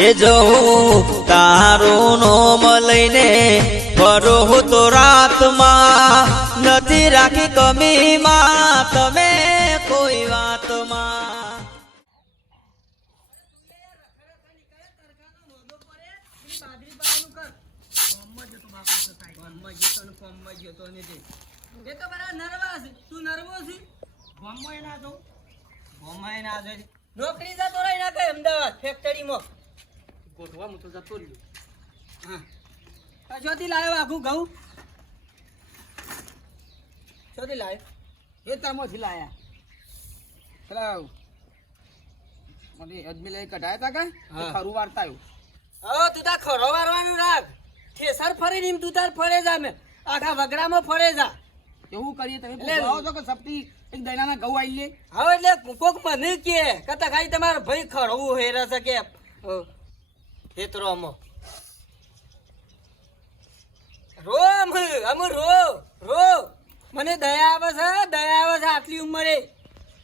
એ જવું તારું નોમ લઈને ફરો તો રાતમાં નથી રાખી કમીમાં તમે કોઈ વાતમાં. નોકરી જતો રહી ના કઈ અમદાવાદ ફેક્ટરીમાં ગોઠવા હું તો જતો રહ્યો. હા ચોથી લાવ્યો આખું ઘઉં ચોથી લાવ્યો ખેતરમાંથી લાયા પેલા મને અજમી લઈ કઢાયા તા કા ખરું વાર્તા આવ્યું. હવે તું તાર ખરો વારવાનું રાખ. ઠેસર ફરી ને તું તાર ફરે જા મેં આખા વગડામાં ફરે જા. એવું કરીએ તમે પૂછાવો છો કે સપટી એક દૈનાના ઘઉં આવી લે. હવે એટલે કોક મને કે કતા ખાલી તમારે ભાઈ ખરવું હેરા છે કે ખેતરોમાં રો અમે રો મને દયા આવે છે આટલી ઉંમરે.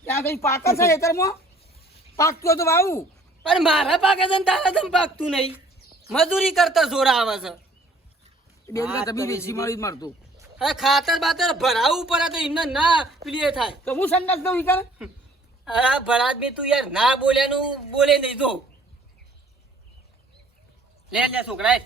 ત્યાં કઈ પાકે છે ખેતરમાં પાકતો તો વાવું પણ મારા પાકે છે ને તારા તમ પાકતું નહીં. મજૂરી કરતા જોરા આવે છે. બે તમે વેચી મારી મારતો ખાતર બાતર ભરાવું પડે તો એમને ના પ્રિય થાય તો હું સંડાસ દઉં વિચાર. અરે ભરાત બી તું યાર ના બોલ્યાનું બોલે નહીં જો લે છોકરા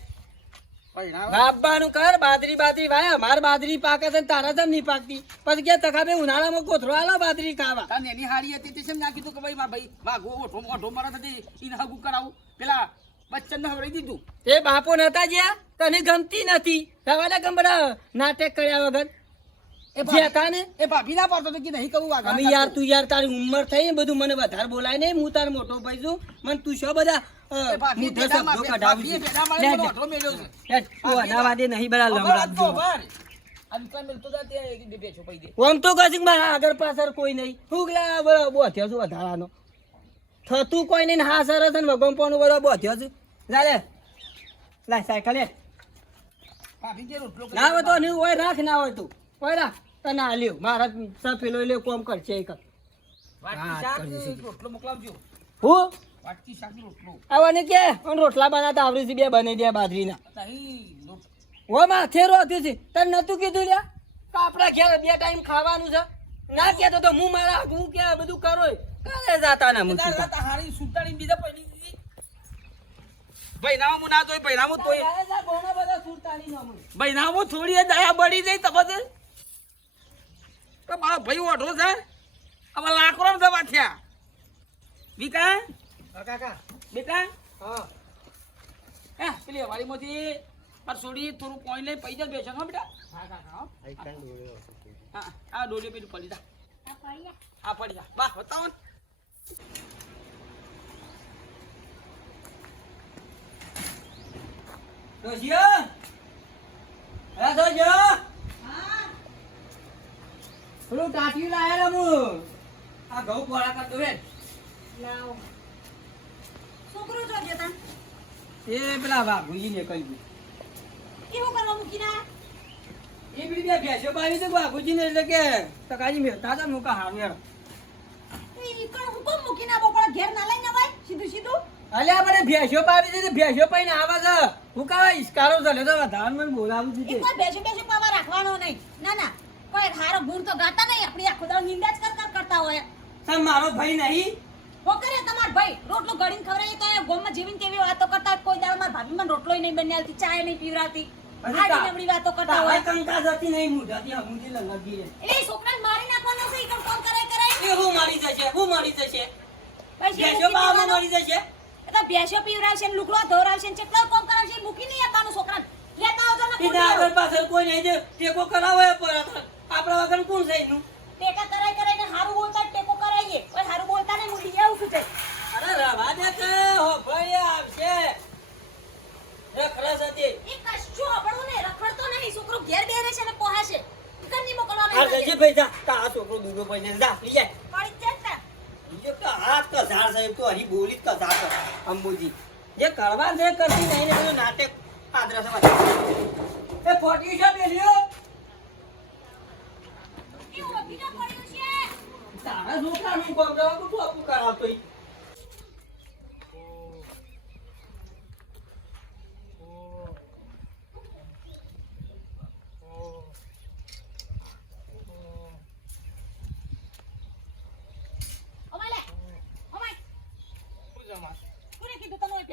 વાપવાનું કર. બાજરી વાય અમાર બાજરી પાકે છે તારા જમ નહીં પાકતી. પછી કે તકા બે ઉનાળામાં કોથરો આલો બાજરી ખાવા. એની હારી હતી તે ના કીધું કે ભાઈ વાઘો ઓઠો મારા થતી એને હગું કરાવું પેલા બચ્ચન હવડાવી દીધું. તે બાપો નતા જ્યાં તને ગમતી નથી સવાલે ગમડા નાટક કર્યા વગર એ ભાભી ના પાડતો કે નહીં કહું અમે યાર તું યાર તારી ઉંમર થઈ ને બધું મને વધારે બોલાય નહીં. હું તાર મોટો ભાઈ છું મને તું શું બધા આગળ પાછળ કોઈ નહીં. બોધ્યો છું વધારાનો થતું કોઈ નહીં. હા સરસ ને વગમપણું બધા બોધ્યો છું. લાય સાયકલ ના હોય તો નહીં હોય રાખ ના હોય તું હોય રાખ તને હાલ્યો મારા સફેલો લે કોમ કરશે એક રોટલો મોકલાવજો. હું આવને કે રોટલા બનાવતા આવડી છે બે બની દે બાજરીના હો માથે રોત્યું છે તને નતું કીધું લ્યા તો આપડા ઘેર બે ટાઈમ ખાવાનું છે. ના કેતો તો હું મારા હું કે બધું કરો કાલે જાતા ના હારી સુતાડી બીજા પડી દીધી ભાઈનામું ના તોય ભાઈનામું તોય ભાઈનામું થોડી દયા બળી જાય તો બધે તો મારો ભાઈ ઓઢો છે હવે લાકડો દવા થયા વિકા કાકા બેટા હા પેલી વાડીમાંથી પર છોડી થોડું કોઈ લઈ પૈસા બેસો હો બેટા. હા કાકા હા આ ડોલી પેલું પડી જા આ પડી જા વાહ બતાવો દોશિયો હા દોશિયો હા પેલું ટાટિયું લાયા હું આ ઘઉં પોળા કરતો હે લાવ છોકરો જો જતા એ પેલા વાઘુજી ને કહી એ હું કરવા મૂકી ના એ બી બે ભેંસો બાવી દે વાઘુજી ને એટલે કે તકાજી મેતા હતા મુકા હારું યાર એ કણ હુકમ મૂકી ના બોપડા ઘેર ના લઈને ભાઈ સીધું અલે આપણે ભેંસો બાવી દે ભેંસો પાઈને આવા છે હું કાવા ઇસ્કારો ચાલે તો ધાન મને બોલાવું છું કોઈ ભેંસો પાવા રાખવાનો નહીં ના કોઈ હારો ગુણ તો ગાતા નહીં આપણી આખો દાળ નિંદા જ કરતા હોય. સમ મારો ભાઈ નહીં પોકરે તમાર ભાઈ રોટલો ગળીને ખવરાય તો ગોમમાં જીવીને કેવી વાતો કરતા કોઈ દાળ માર ભાભી મને રોટલોય નહીં બનાવતી ચાય નહીં પીવરાતી આડી નબળી વાતો કરતા હોય. કંકા જતી નહીં મુઢાતી હમુંજી લંગી રે એ છોકરાને મારી નાખવાનો છે ઈ કોણ કરાય એ હું મારી જશે ભેંસો બાવા મારી જશે એ તો ભેંસો પીવરાવશે ને લુકડો ધોરાવશે ને કેટલો કોમ કરાવશે મૂકી નહીં આપવાનું છોકરાને લેતા આવજો ને ઈ આગળ પાછળ કોઈ નહીં દે ટેકો કરાવે પર આપણા વગર કોણ છે એનું ટેકા કરાઈને હારું બોલતા ટેકો કરાઈએ ઓય હારું બોલતા ને મુડી આવું છું તે અરે રવા દે કે હો ભાઈ આવશે રખરસ હતી એ કશું આપણું ને રખડતો નહીં છોકરો ઘેર બેરે છે ને પોહાશે કન્ની મોકલવાનો આ જજી ભાઈ જા તા છોકરો દૂધો પઈને જા લઈ જાય પડી જતા બીજો તો હાથ કા ઝાડ સાહેબ તો હરી બોલી કા ઝાડ અંબુજી જે કરવા જે કરતી નહીં ને બધું નાટક આદરા સમજ એ ફોટી છે બેલ્યો તારા છોકરાનું કોમ કરવા તું આપું કરાવતો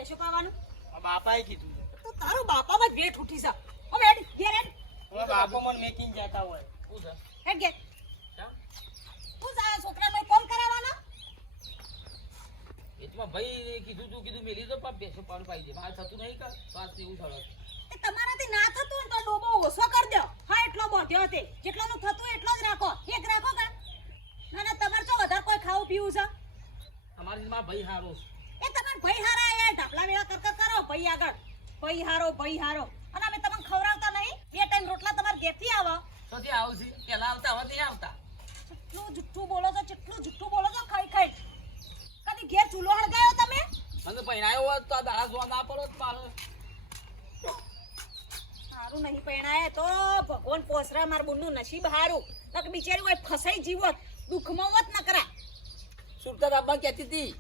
બેસો પાવાનું બાપાએ કીધું તો તારો બાપામાં જ વેઠ ઉઠી છે ઓ બેડ ઘેર હેડ બાપા મને મેકિંગ જતા હોય શું છે હેડ ઘેર તું જા છોકરાનો કોમ કરાવવાનો એમાં ભાઈ કીધું મેલી તો પણ બેસો પાડું પાઈ દે મારે થતું નહીં કા પાસ એવું થયું એ તમારાથી ના થતું હોય તો ડોબો ઓછો કરી દો હા એટલો બોધ્યો તે જેટલાનું થતું એટલો જ રાખો એક રાખો કા ના ના તમારે તો વધારે કોઈ ખાવું પીવું છે અમારી માં ભાઈ હારો એ તમાર ભાઈ હારા એ ઢાપલા વેળા કર કરો ભાઈ આગળ ભાઈ હારો અને અમે તમને ખવડાવતા નહીં બે ટાઈમ રોટલા તમાર ઘેરથી આવો સોથી આવશે પેલા આવતા હવે નહીં આવતા કેટલું જુઠ્ઠું બોલો છો ખાઈ ખાઈ કદી ઘેર ચૂલો હળગાયો તમે મને પહેરાયો હોત તો આ દાડા જોવા ના પડો પાછો સારું નહીં પહેણાય તો ભગવાન પોસરા માર બુનનું નસીબ હારું તક બિચારી કોઈ ફસાઈ જીવત દુઃખમાં મત ન કરા સુરતા દાબા કહેતી હતી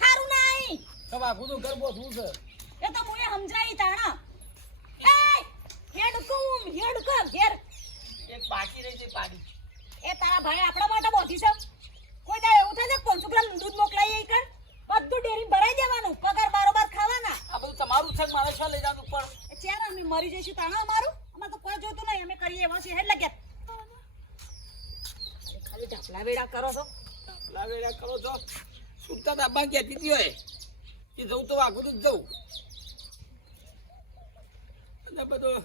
સારું નહીં તો બાપુનું ઘર બોધવું છે એ તો મુએ સમજાઈ તાણા હેડ કો ઘેર એક બાકી રહી છે પાડી એ તારા ભાઈ આપણા માટે બોધી છે કોઈ દા એવું થાય છે 500 ગ્રામ દૂધ મોકલાઈ કર બધું ડેરી ભરાઈ દેવાનું પગાર બારોબાર ખાવાના આ બધું તમારું છે મારે શું લઈ જવાનું પણ ચાર અમે મરી જઈશું તાણા અમારું અમાર તો કોઈ જોતું નહીં અમે કરીએ એવા છે હેડ લાગ્યા ખાલી ઢાપલા વેડા કરો છો લાવેડા કરો છો સુરતા દાબા કહેતી હતી હોય કે જવું તો વાગું જ જવું અને બધું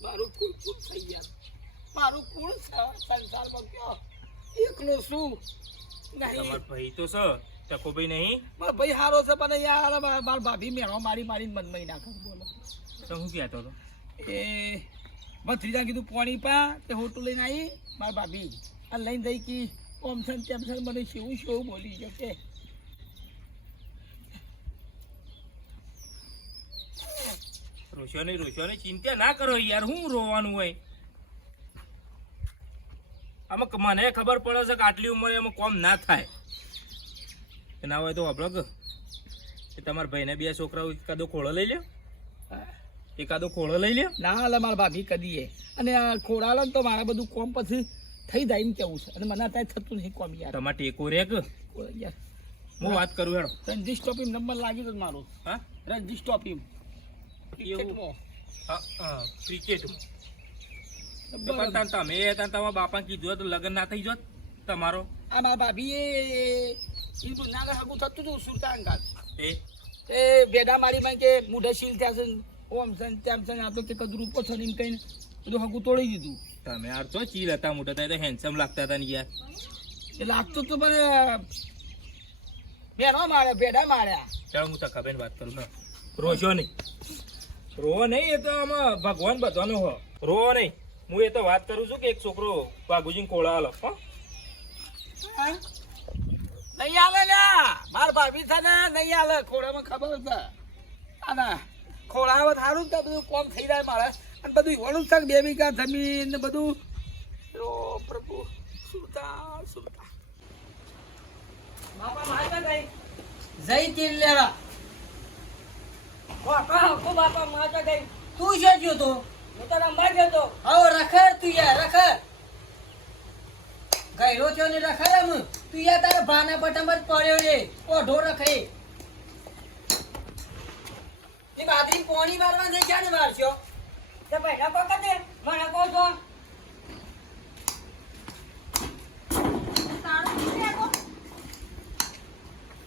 મારું કુલ થઈ ગયા મારું કુલ સંસારમાં કયો એકલો શું નહીં ભાઈ તો છે ટકોભાઈ નહીં મારો ભાઈ હારો છે પણ યાર મારા ભાભી મેળો મારીને મનમાં નાખે બોલો તો હું કહેતો હતો એ ભત્રીજા કીધું પાણી પા તે હોટલ લઈને આવી મારા ભાભી આ લઈને જઈ કે ઓમસન ટેમસન મને શું બોલી જશે રોશોની ચિંતા ના કરો યાર હું રોવાનું હોય આમાં મને ખબર પડે છે કે આટલી ઉંમરે એમાં કોમ ના થાય ના હોય તો વાપરો કે તમારા ભાઈને બે છોકરાઓ એકાદો ખોળો લઈ લ્યો ના હાલે મારા ભાભી કદીએ અને આ ખોડાલે ને તો મારા બધું કોમ પછી થઈ જાય એમ કેવું છે અને મને અત્યારે થતું નહીં કોમ યાર તમારે ટેકો રે કે યાર હું વાત કરું હેડો રણજી સ્ટોપીમ નંબર લાગી તો મારું હા રણજી સ્ટોપીમ ક્રિકેટમાં તમે તમારા બાપા કીધું તો લગ્ન ના થઈ જોત તમારો આ મારા ભાભી એ નાના હગું થતું હતું સુરતા અંગાત એ ભેડા મારી માં કે મુઢે શીલ થયા છે ઓમ સન તેમ સન આ તો કે કદરૂ પોછો ને કઈ બધું હગું તોડી દીધું તમે યાર તો ચીલ હતા મોટા થાય તો હેન્ડસમ લાગતા હતા ને યાર એ લાગતું તો મને ભેડા માર્યા ચાલ હું તકાબેન વાત કરું ને રોશો નહીં રોવો નહીં એ તો આમાં ભગવાન બધાનો હો રોવો નહીં હું એ તો વાત કરું છું કે એક છોકરો બાગુજી કોળા હાલો હો નહીં આલે માર ભાભી છે ને નહીં આલે ખોડામાં ખબર છે આના ખોડામાં સારું તો બધું કોમ થઈ જાય મારે અને બધું વણું છે 2 વીઘા જમીન ને બધું ઓ પ્રભુ સુરતા બાપા મારતા ગઈ જઈ તીર લેવા કો બાપા મારતા ગઈ તું છે જો તો હું તો રંબા ગયો તો આવો રખડ તું યાર રખડ ગયરો થયો ને રખડ આમ તું યાર તારા ભાના પટમ જ પડ્યો રે ઓઢો રખે એ બાદરી પોણી મારવા દે ક્યાં ને મારશો તે બેઠા પકડ દે મને કહો છો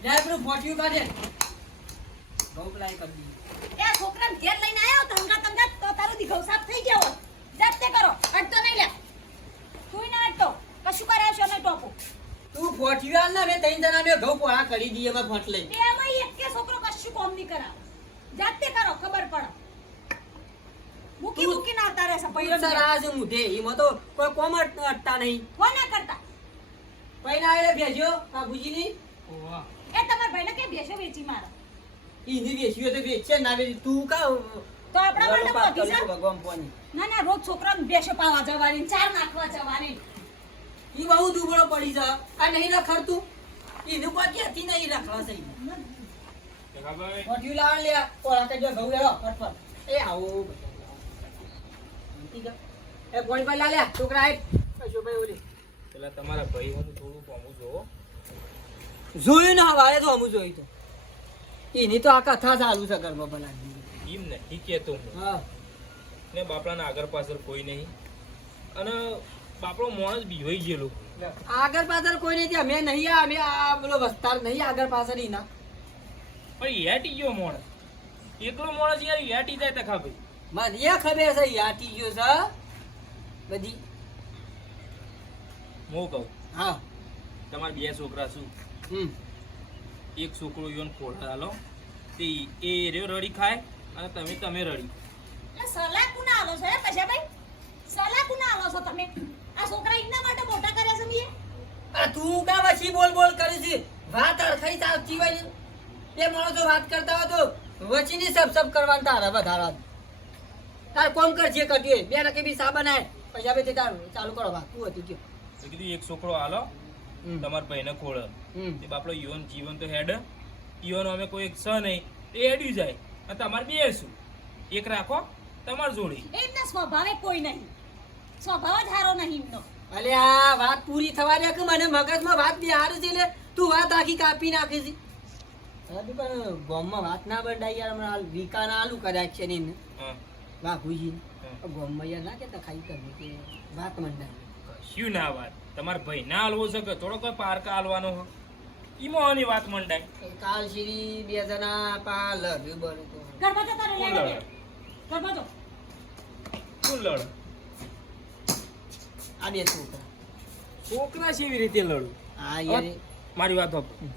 લેબરું ફોટ્યું કાઢે ગોપલાઈ કરી દી એ છોકરાને ઘેર લઈને આવ્યો તો હંગા તો તારો દીઘો સાફ થઈ ગયો હોત જાતે કરો અડતો નહીં લે તું ના અડતો કશું કરાવશો નહીં ટોપો તું ફોટ્યું ના મે તૈન જણા મે ઘઉં પોળા કરી દીએ મે ફોટ લઈ એમાં એક કે છોકરો કશું કોમ નહીં કરાવે જાતે કરો ખબર પડે મૂકી ના આવતા રહેશે પૈસા સરાજ મુઢે ઈમાં તો કોઈ કોમ અટતા નહીં કોના કરતા પૈના આલે ભેજો બાબુજીની એ તમાર ભાઈને કે બેસો વેચી મારો ઈની વેચ્યો તો વેચે ના વેચી તું કા તો આપણા માટે બોધી છે ભગવાન પોની ના રોજ છોકરાને બેસો પાવા જવાની ચાર નાખવા જવાની ઈ બહુ દુબળો પડી જા આ નહીં રખડતું ઈનું કોઈ કેતી નહીં રખડા થઈ ટકાભાઈ મોઢિયું લાવ લે કોળા કે જો ઘઉં લેવો ફટફટ એ આવો ઠીક એ પોણી પર લા છોકરા હે કશો ભાઈ ઓલી પેલા તમારા ભાઈ હું થોડું પામું જો જોયું ના વાળે તો અમુ જોઈ તો એની તો આ કથા ચાલુ છે ઘરમાં બનાવી એમ નથી કહેતો હું હા ને બાપડાના આગળ પાછળ કોઈ નહીં અને બાપડો માણસ બીવાઈ ગયેલો આગળ પાછળ કોઈ નથી અમે નહીં અમે આ બોલો વસ્તાર નહીં આગળ પાછળ ઈ ના પણ હેટી ગયો માણસ એકલો માણસ યાર હેટી જાય ટકાભાઈ મને ખબર છે યાટી ગયો છે બધી હું કહું હા તમારા બે છોકરા શું એક છોકરો યોન ખોડા હાલો તે એ રહ્યો રડી ખાય અને તમે રડી એટલે સલાહ કોના આલો છો હે પછાભાઈ સલાહ કોના આલો છો તમે આ છોકરા ઇન્ના માટે મોટા કર્યા છે મીએ આ તું કા વછી બોલ કરે છે વાત અડખાઈ ચાલતી હોય ને બે માણસો વાત કરતા હોય તો વચીની સબ કરવાનું તારા વધારા તાર કોમ કર જે કરતી બે રકે બી સાબન આય પછાભાઈ તે તાર ચાલુ કરો વાત તું હતી કયો તો કીધું એક છોકરો હાલો તમારા ભાઈને ખોળ તે બાપડો યુવન જીવન તો હેડ યુવન અમે કોઈ એક સ નહીં એ હેડ્યું જાય અને તમારે બે શું એક રાખો તમાર જોડી એમના સ્વભાવે કોઈ નહીં સ્વભાવ જ હારો નહીં એમનો અલે આ વાત પૂરી થવા દે કે મને મગજમાં વાત બિહાર છે એટલે તું વાત આખી કાપી નાખે છે અરે પણ ગોમમાં વાત ના બંધાય યાર હમણાં હાલ વિકાના આલુ કદાચ છે ને હા વાઘુજી ગોમમાં યાર ના કેતા ખાઈ કરવી કે વાત મંડાય શું ના વાત તમારા ભાઈ ના હાલવો છે કે થોડો કોઈ પારકા હાલવાનો હો ઈમોની વાત મંડાય કાલ શ્રી બે જણા પાલ બરોબર ઘરમાં જતા રહે કોણ લેવા લડે? દે ઘરમાં જો કોણ લડ આ બે છોકરા છોકરા છે એવી રીતે લડું હા યાર મારી વાત સાંભળો.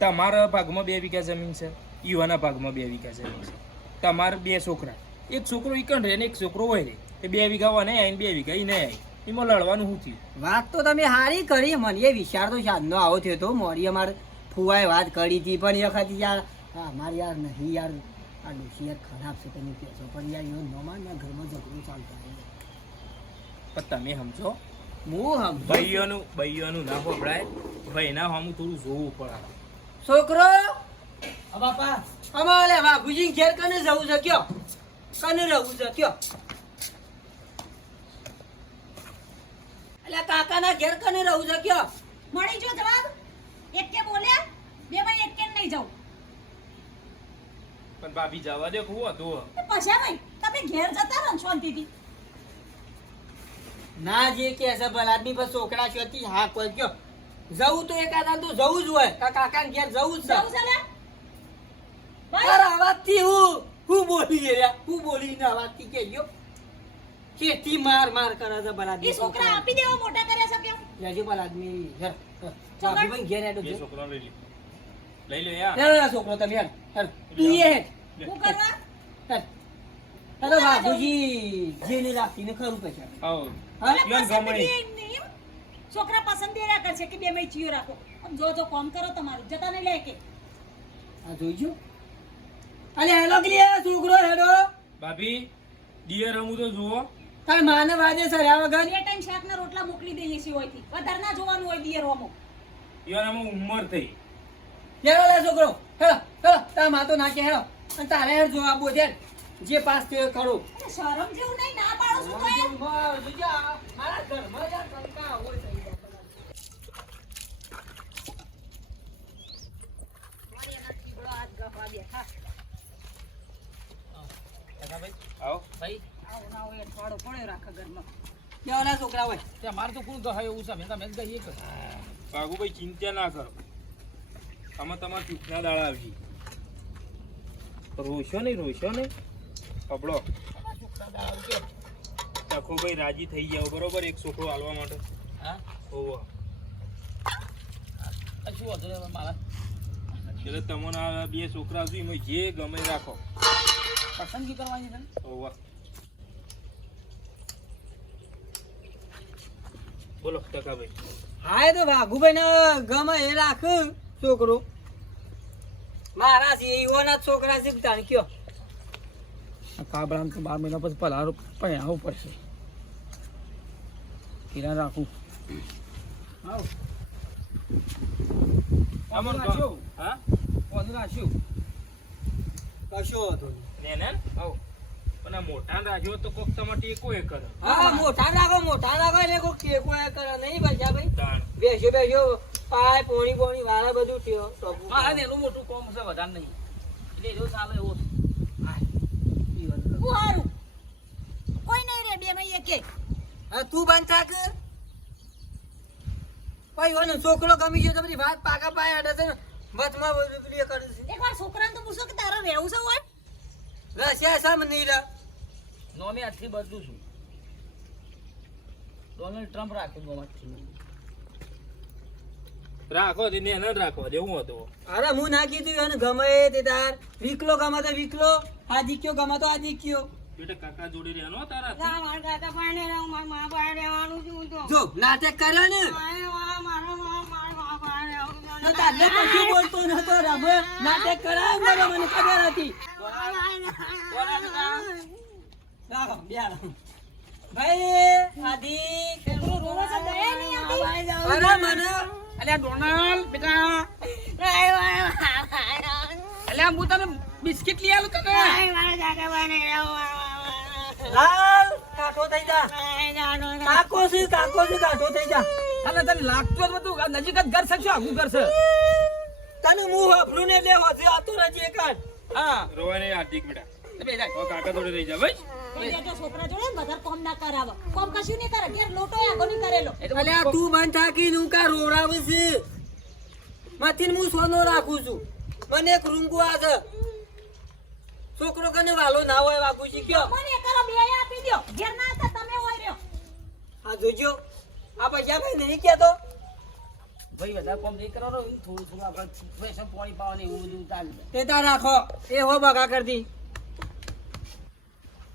તમારા ભાગમાં 2 વીઘા જમીન છે યુવાના ભાગમાં 2 વીઘા જમીન છે તમારા બે છોકરા એક છોકરો ઈકણ રહે ને એક છોકરો હોય રે એ 2 વીઘા વાને આવીને 2 વીઘા ઈ નહીં આવી એમાં લડવાનું શું થયું વાત તો તમે સારી કરી મને એ વિચાર તો શાંતનો આવો થયો તો મોરી અમારે ફુવાએ વાત કરી હતી પણ એ વખત યાર અમારે યાર નહીં યાર આ ડોશી યાર ખરાબ છે તમે કહેશો પણ યાર એવો નોમાન ના ઘરમાં ઝઘડો ચાલતો હોય. પણ તમે સમજો હું હમ ભાઈઓનું ના હોબળાય ભાઈ ના હમ થોડું જોવું પડે છોકરો બાપા અમારે વાઘુજી ઘેર કને જવું છે કયો કને રહું છે કયો એટલે કાકાના ઘેર કને રહું છે કયો મળી જો જવાબ એક કે બોલ્યા બે ભાઈ એક કે નહીં જાવ પણ ભાભી જવા દે હું હતું પછાભાઈ તમે ઘેર જતા રહો શાંતિથી ના જે કે છે ભલાદમી પર છોકરા છોતી હા કોઈ કયો જવું તો એકાદા તો જવું જ હોય કાકા ઘેર જવું જ જાવ છે છે લે અરે અવાજથી હું બોલી રહ્યા હું બોલી ને અવાજથી કે ગયો ખેતી માર કરે છે ભલાદમી એ છોકરા આપી દેવા મોટા કર્યા છે કેમ લેજો ભલાદમી ઘેર છોકરા- ભાભી ઘેર હેડો બે જો છોકરા લઈ લો યાર હેડો છોકરો તમે હેડ હેડ તું એ હેડ હું કરવા હેડ હેડો બાપુજી જેને રાખીને ખરું પછી આવો હા એટલે યાર પસંદ ગમે. બી એમ છોકરા પસંદ કર્યા કરશે કે બે મય ચિયો રાખો આમ જો કોમ કરો તમારું જતા નહીં લે કે આ જોઈજો અલે હેડો કે છોકરો હેડો ભાભી દિયર રમું તો જુઓ તાર માને વાજે સર્યા વગર બે ટાઈમ શાકના રોટલા મોકલી દઈએ છીએ હોયથી વધારે ના જોવાનું હોય દિયર હોમો યાર આમાં ઉંમર થઈ હેડો લે છોકરો હેડો હેડો તાર માતો નાખે હેડો અને તારે હેડ જો આબો દે જે પાસ થયો એ ખરો અને શરમ જેવું નહીં ના પાડો છું તો એમ મારા ઘરમાં યાર કંકા હોય થઈ જાય આવો કેવાના છોકરા હોય ત્યાં મારે તો કોણ કહે એવું છે મેં તમે જ કહીએ કે ભાગુભાઈ ચિંતા ના કરો આમાં તમારા ચૂકના દાડા આવશે રોશો નહીં પબડો ભાઈ રાજી થઈ જાવ બરોબર એક છોકરો હાલવા માટે હા ઓવો આ શું હતું રે મારા એટલે તમને આ બે છોકરા આવશે એમાં જે ગમે એ રાખો પસંદગી કરવાની છે ને ઓવા બોલો ટકાભાઈ હા એ તો વાઘુભાઈ ને ગમે એ રાખ છોકરો મારા છે એવાના જ છોકરા છે તાણ કયો કાબરામ તો 12 મહિના પછી પલારો પણ આવવું પડશે કિરા રાખું આવો આમાં હા વધુ તો રાખ્યું કશો હતો નહીં. ને ને હવ પણ આ મોટા રાખ્યો તો કોક તમારે ટેકો એ કરે હા મોટા રાખો એટલે કોઈ ટેકો એ કરે નહીં બચ્યા ભાઈ. તાણ બેસ્યો પાય પોણી વાળા બધું થયો ટોપું. મારે ને એનું મોટું કોમ છે વધારે નહીં એટલે એનો ચાલે એવો છે. હા હું હારું કોઈ નહીં રે બે માં એક એક હા તું બંધ થાક ભાઈ ઓનો છોકરો ગમી ગયો તો બધી વાત પાકા પાય અડે છે ને વચમાં બધું પેલું એ કરે છે. એકવાર છોકરાને તો પૂછો કે તારે રહેવું છે હોય રસ્યા સામ નહીં રા નોમે આજથી બદલું છું ડોનાલ્ડ ટ્રમ્પ રાખ્યું નોમાંથી રાખો દે ને એને રાખો દે હું હતો અરે હું નાખી દીધું અને ગમે તે તાર વીકલો ગમે તો વીકલો આ દીક્યો ગમે તો આ દીક્યો બેટા કાકા જોડી રહેનો તારા મારા કાકા પાણી રહું મારા મા પાસે રહેવાનું છું તો જો નાટક કર્યો ને તો તારે કશું બોલતો નતો રબ નાટક કરાવ મને મને ખબર હતી રાખો બેહાડો. ભાઈ આદિ રોવા છે દયા નહીં આવતી અરે મને અલ્યા ડોનાલ્ડ બેટા અલ્યા હું તને બિસ્કિટ લઈ આલું તને લાલ કાઠો થઈ જા કાકો છે કાઠો થઈ જા અને તને લાગતું હતું બધું આ નજીક જ ઘર છે શું આખું ઘર છે તને હું હફલું ને એટલે હોજે આતો રજી એકાદ હા રોવા ને હાર્દિક બેટા બે જાય હવે કાકા જોડે રહી જા ભાઈ કોઈ જગ્યા છોકરા જોડે ને વધારે કોમ ના કરાવે કોમ કશું નહીં કરે ઘેર લોટો આગો નહીં કરેલો અલ્યા તું બંધ થાકી નું કા રોરાવ છે માથીને હું સોનો રાખું છું મને એક રૂંગો આ છે છોકરો કને વાલો ના હોય વાગુ શીખ્યો મને કરો બે આપી દો ઘેર ના હતા તમે હોય રહ્યો આ જોજો આ પૈસા ભાઈ નહીં કેતો ભાઈ વધારે કોમ નહીં કરવાનો થોડું થોડું આપણે પૈસા પાણી પાવાની એવું બધું ચાલે તે તાર રાખો એ હો બગા કરતી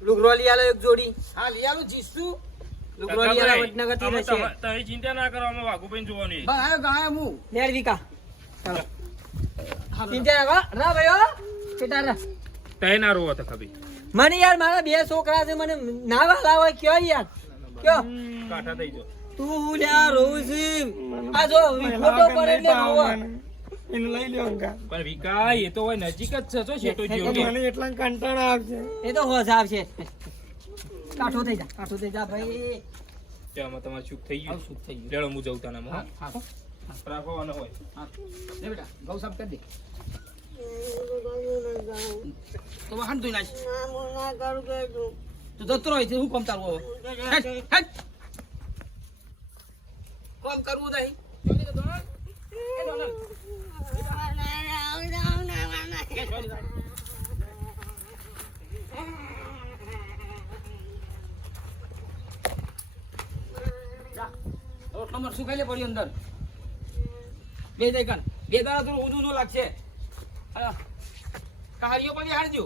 લુગરો લઈ આલો એક જોડી હા લઈ આલું જીસુ લુગરો લઈ આલો વડનગરથી રહેશે તમે ચિંતા ના કરો અમે વાઘુભાઈ જોવાનું બસ આયો ગાય હું નેર વિકા ચાલો ચિંતા ના કરો ના ભાઈઓ કેટા રા તય ના રોવા તો ખબી મને યાર મારા બે છોકરા છે મને ના વાલા હોય કયો યાર કયો કાઠા થઈ જો તું લ્યા રોવું છે આ જો ફોટો પડે એટલે રોવા પણ વિકાય એ તો હોય નજીક જ છે જો શેટો જેવો એ તો હોશ આવશે કાઠો થઈ જા ભાઈ તેમાં તમારે સુખ થઈ ગયું સુખ થઈ ગયું. લેડો હું જઉં તને હા હા રાખવાનો હોય હા લે બેટા ગૌ સાફ કરી દે તો વાહન ધોઈ નાખ તો જતો રહે છે હું કોમ તારવો હેટ હેટ કોમ કરવું નહીં જલ્દી તો એ ડોનાલ્ડ રોટલો મર સુકાઈ લે પડી અંદર બે દાડા થોડું ઊંધું લાગશે હા કહારીઓ પણ હારજો